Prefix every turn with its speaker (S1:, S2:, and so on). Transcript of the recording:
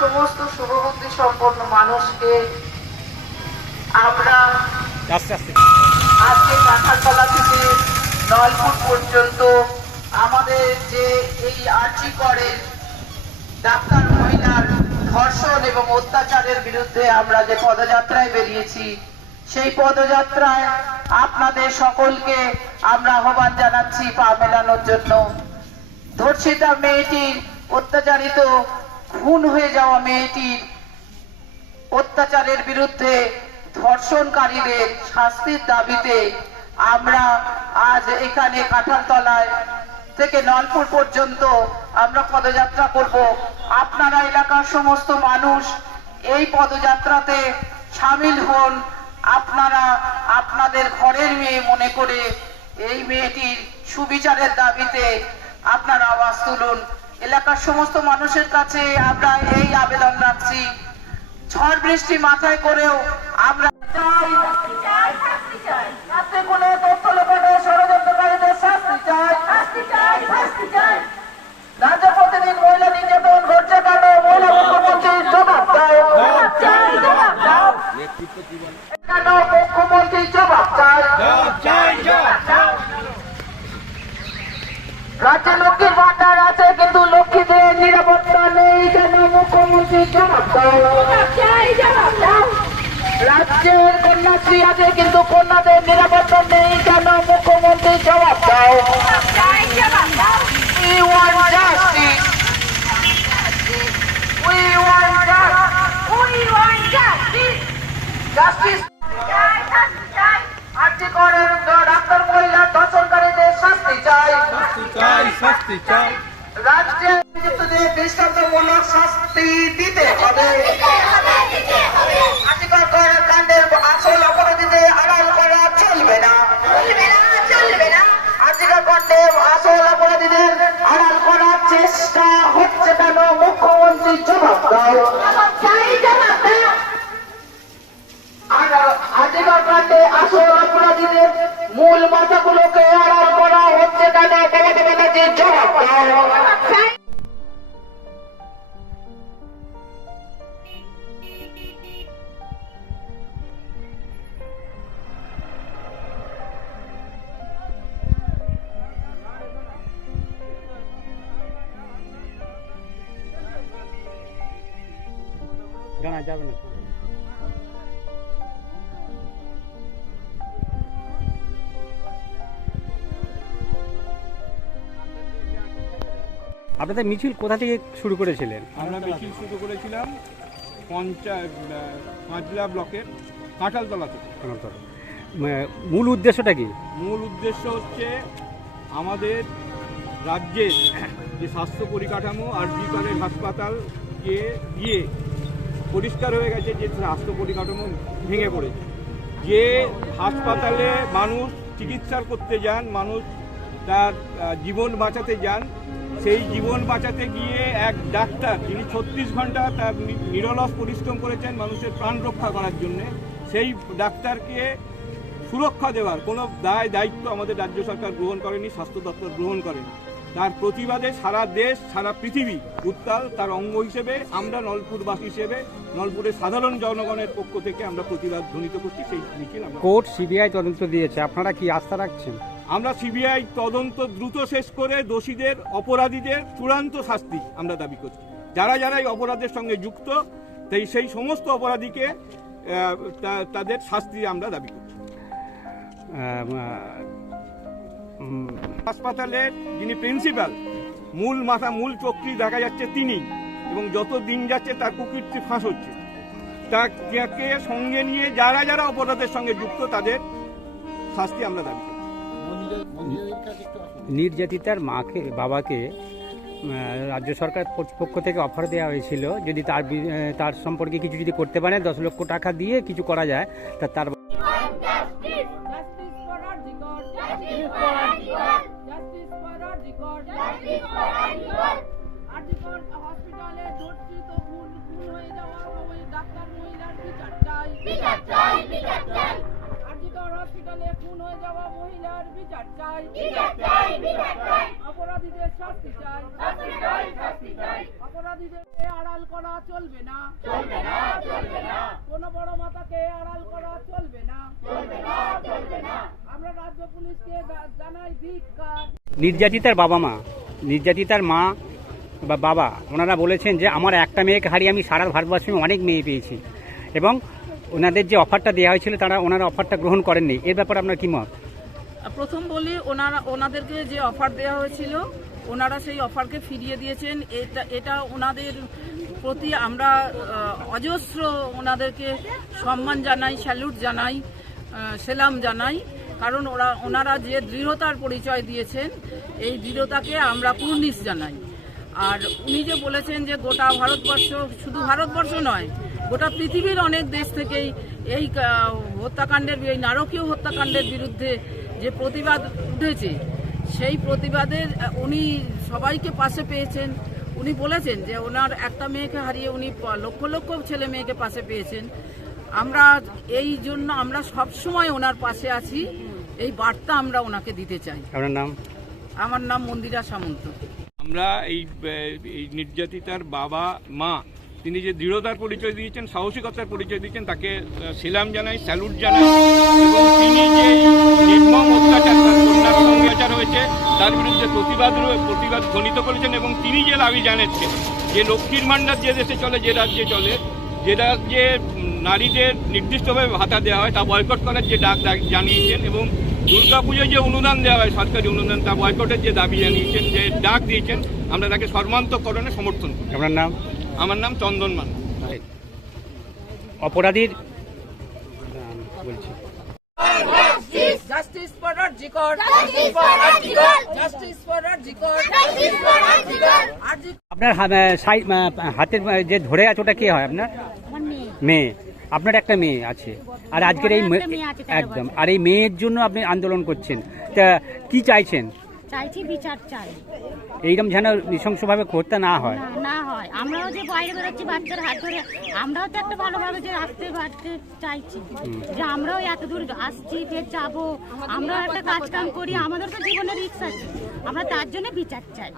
S1: সমস্ত শুভবুদ্ধি সম্পন্ন মানুষকে আমরা আজকে কাঁঠালতলা থেকে নলপুর পর্যন্ত আমাদের যে এই আর্জি করে ডাক্তার মহিলার ধর্ষণ এবং অত্যাচারের বিরুদ্ধে আমরা যে পদযাত্রায় বেরিয়েছি সেই পদযাত্রায় আপনাদের সকলকে আমরা আহ্বান জানাচ্ছি পা মেলানোর জন্য। ধর্ষিতা মেয়েটির অত্যাচারিত খুন হয়ে যাওয়া মেয়েটির অত্যাচারের বিরুদ্ধে ধর্ষণকারীদের শাস্তির দাবিতে আমরা আজ এখানে কাঁঠালতলায় থেকে নলপুর পর্যন্ত আমরা পদযাত্রা করব। আপনারা এলাকার সমস্ত মানুষ এই পদযাত্রাতে সামিল হন। আপনারা আপনাদের ঘরের মেয়ে মনে করে এই মেয়েটির সুবিচারের দাবিতে আপনারা আওয়াজ তুলুন। এলাকার সমস্ত মানুষের কাছে আমরা এই আবেদন রাখছি। ঝড় বৃষ্টি মাথায় করেও আমরা কোনো তথ্য লোপাটে ষড়যন্ত্রকারীদের শাস্তি চাই রাজ্য প্রতিদিন মহিলা নির্যাতন ঘটছে কেন মহিলা মুখ্যমন্ত্রী জবাব দাও কেন মুখ্যমন্ত্রী জবাব চাই রাজ্যে লক্ষ্মীর ভান্ডার আছে কিন্তু লক্ষ্মীদের নিরাপত্তা নেই কেন মুখ্যমন্ত্রী জবাব দাও রাজ্যের কন্যাশ্রী আছে কিন্তু কন্যাদের নিরাপত্তা নেই কেন মুখ্যমন্ত্রী জবাব দাও We want justice. We want justice. Justice. আর্জি করেন ডাক্তার মহিলা ধর্ষণকারীদের শাস্তি চাই রাজ্যে অভিযুক্তদের দৃষ্টান্তমূলক শাস্তি দিতে
S2: হবে করার চেষ্টা হচ্ছে কেন মুখ্যমন্ত্রী জবাব দাও কাণ্ডে আসল অপরাধীদের মূল মাথাগুলোকে আড়াল করা হচ্ছে কেন জবাব দাও জানা যাবে না আপনাদের মিছিল কোথা থেকে শুরু করেছিলেন?
S3: আমরা মিছিল শুরু করেছিলাম পঞ্চায়েত পাঁচলা ব্লকের কাঁঠালতলা থেকে।
S2: মূল উদ্দেশ্যটা কি?
S3: মূল উদ্দেশ্য হচ্ছে আমাদের রাজ্যের যে স্বাস্থ্য পরিকাঠামো আর বিকালের হাসপাতালকে গিয়ে পরিষ্কার হয়ে গেছে যে স্বাস্থ্য পরিকাঠামো ভেঙে পড়েছে। যে হাসপাতালে মানুষ চিকিৎসা করতে যান, মানুষ তার জীবন বাঁচাতে যান, সেই জীবন বাঁচাতে গিয়ে এক ডাক্তার যিনি ছত্রিশ ঘণ্টা তার নিরলস পরিশ্রম করেছেন মানুষের প্রাণ রক্ষা করার জন্য, সেই ডাক্তারকে সুরক্ষা দেওয়ার কোনো দায়, দায়িত্ব আমাদের রাজ্য সরকার গ্রহণ করেনি, স্বাস্থ্য দপ্তর গ্রহণ করেনি। তার প্রতিবাদে সারা দেশ সারা পৃথিবী উত্তাল। তার অঙ্গ হিসেবে আমরা নলপুরবাসী হিসেবে নলপুরের সাধারণ জনগণের পক্ষ থেকে আমরা প্রতিবাদ ধ্বনিত করছি সেই
S2: মিছিল আমরা কোর্ট সিবিআই তদন্ত দিয়েছে। আপনারা কি আস্থা রাখছেন?
S3: আমরা সিবিআই তদন্ত দ্রুত শেষ করে দোষীদের অপরাধীদের চূড়ান্ত শাস্তি আমরা দাবি করছি। যারা যারা এই অপরাধের সঙ্গে যুক্ত তাই সেই সমস্ত অপরাধীকে তাদের শাস্তি আমরা দাবি করছি। হাসপাতালের যিনি প্রিন্সিপাল, মূল মাথা, মূল চক্রী দেখা যাচ্ছে তিনি এবং যত দিন যাচ্ছে তার কুকীর্তি ফাঁস হচ্ছে। তাকে সঙ্গে নিয়ে যারা যারা অপরাধের সঙ্গে যুক্ত, তাদের শাস্তি আমরা দাবি
S2: নির্যাতিতার মাকে, বাবাকে রাজ্য সরকার পক্ষ থেকে অফার দেওয়া হয়েছিল। যদি তার তার সম্পর্কে কিছু যদি করতে পারে, দশ লক্ষ টাকা দিয়ে কিছু করা যায়, তা তার Arjikor. Arjikor হসপিটালে ধর্ষিত খুন খুন হয়ে যাওয়া ওই ডাক্তার মহিলার বিচার চাই। বিচার চাই বিচার চাই। আরজিকর হসপিটালে খুন হয়ে যাওয়া মহিলার বিচার চাই। অপরাধীদের শাস্তি চাই। অপরাধীদেরকে আড়াল করা চলবে না। কোনো বড় মাতাকে আড়াল করা চলবে না আমরা রাজ্য পুলিশকে জা- জানাই ধিক্কার নির্যাতিতার বাবা মা নির্যাতিতার মা বা বাবা ওনারা বলেছেন যে আমার একটা মেয়েকে হারিয়ে আমি সারা ভারতবর্ষে অনেক মেয়ে পেয়েছি এবং ওনাদের যে অফারটা দেওয়া হয়েছিল তারা ওনারা অফারটা গ্রহণ করেননি। এর ব্যাপারে আপনার কি মত?
S4: প্রথম বলি ওনারা ওনাদেরকে যে অফার দেওয়া হয়েছিল ওনারা সেই অফারকে ফিরিয়ে দিয়েছেন। এটা এটা ওনাদের প্রতি আমরা অজস্র ওনাদেরকে সম্মান জানাই স্যালুট জানাই সেলাম জানাই। কারণ ওরা, ওনারা যে দৃঢ়তার পরিচয় দিয়েছেন, এই দৃঢ়তাকে আমরা কুর্নিশ জানাই। আর উনি যে বলেছেন যে গোটা ভারতবর্ষ শুধু ভারতবর্ষ নয়, গোটা পৃথিবীর অনেক দেশ থেকেই এই হত্যাকাণ্ডের এই নারকীয় হত্যাকাণ্ডের বিরুদ্ধে যে প্রতিবাদ উঠেছে, সেই প্রতিবাদের উনি সবাইকে পাশে পেয়েছেন। উনি বলেছেন যে ওনার একটা মেয়েকে হারিয়ে উনি লক্ষ লক্ষ ছেলে মেয়েকে পাশে পেয়েছেন। আমরা এই জন্য আমরা সব সময় ওনার পাশে আছি। এই বার্তা আমরা ওনাকে দিতে চাই। আপনার নাম? আমার নাম মন্দিরা সামন্ত।
S3: আমরা এই এই নির্যাতিতার বাবা মা তিনি যে দৃঢ়তার পরিচয় দিয়েছেন সাহসিকতার পরিচয় দিয়েছেন তাকে সেলাম জানাই স্যালুট জানাই এবং তিনি যে নির্মম অত্যাচার তার কন্যার সঙ্গে হয়েছে তার বিরুদ্ধে প্রতিবাদ প্রতিবাদ ধ্বনিত করেছেন এবং তিনি যে দাবি জানাচ্ছেন যে লক্ষ্মীর ভাণ্ডার যে দেশে চলে যে রাজ্যে চলে যে রাজ্যে নারীদের নির্দিষ্টভাবে ভাতা দেওয়া হয় তা বয়কট করার যে ডাক ডাক জানিয়েছেন এবং দুর্গাপুজোয় যে অনুদান দেওয়া হয় সরকারি অনুদান তা বয়কটের যে দাবি জানিয়েছেন যে ডাক দিয়েছেন আমরা তাকে সর্বান্তকরণে সমর্থন করি।
S2: আপনার নাম?
S5: আমার নাম চন্দন মান
S2: অপরাধীর বলছি। Justice for RG Kar justice for RG Kar RG আপনার হাতের যে ধরে আছে ওটা কে হয় আপনার? মেয়ে। আপনার একটা মেয়ে আছে। আর আজকের এই মে- মেয়ে আছে, তেরো একদম। আর এই মেয়ের জন্য আপনি আন্দোলন করছেন। তা কি চাইছেন?
S6: চাইছি বিচার চাই।
S2: এইরকম যেন নৃশংসভাবে করতে না হয়।
S6: না না হয়। আমরাও যে বাইরে বেরোচ্ছি বাচ্চার হাত ধরে আমরাও তো একটা ভালোভাবে যে আসতে বাড়তে চাইছি। যে আমরাও এত দূর আসছি ফের যাব আমরাও একটা কাজ কাম করি আমাদের তো জীবনের রিক্স আছে। আমরা তার জন্য বিচার চাই।